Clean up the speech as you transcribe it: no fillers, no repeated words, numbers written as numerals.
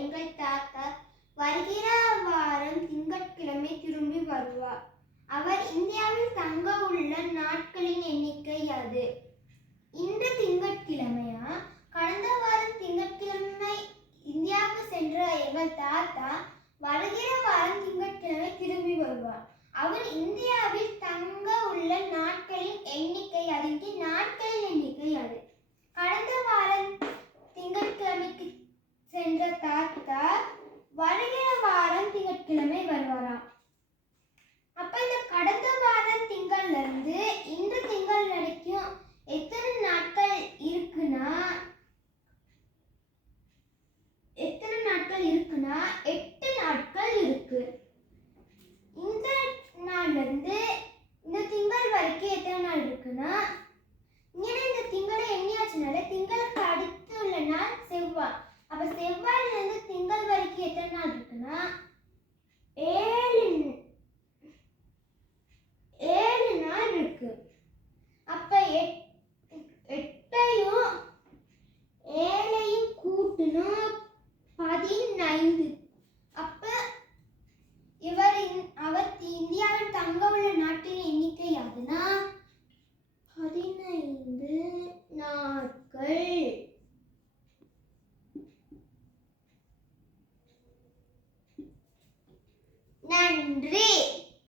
எங்கள் தாத்தா வருகிற வாரம் திங்கட்கிழமை திரும்பி வருவார். அவர் இந்தியாவில் தங்க உள்ள நாட்களின் எண்ணிக்கை அது. இன்று திங்கட்கிழமையா? கடந்த வாரம் திங்கட்கிழமை இந்தியாவுக்கு சென்ற எங்கள் தாத்தா வருகிற வாரம் திங்கட்கிழமை திரும்பி வருவார். அவர் இந்தியாவில் தங்க உள்ள நாட்களின் எண்ணிக்கை அது. இங்கே நாட்களின் எண்ணிக்கை அது. கடந்த வாரம் திங்கட்கிழமைக்கு சென்ற தாத்தா வருகிற வாரம் திங்கட்கிழமை வருவாராம். அப்ப இந்த கடந்த வாரம் திங்கள்ல இருந்து இன்று திங்கள் வரைக்கும் எத்தனை நாட்கள் இருக்குன்னா 8 நாட்கள் இருக்கு. இந்த நாள்ல இருந்து இந்த திங்கள் வரைக்கும் எத்தனை நாள் இருக்குன்னா, இங்கே இந்த திங்களை எண்ணியாச்சுனால திங்களுக்கு அடுத்து உள்ள நாள் செவ்வாய். அப்ப செவ்வாயில இருந்து திங்கள் வரைக்கும் எத்தனை நாள் இருக்குன்னா 7 நாள் இருக்கு. அப்ப 8ஐயும் 7ஐயும் கூட்டினா 15. அப்ப அவர் இந்தியாவில் தங்க உள்ள நாட்டின் எண்ணிக்கை அதுனா 15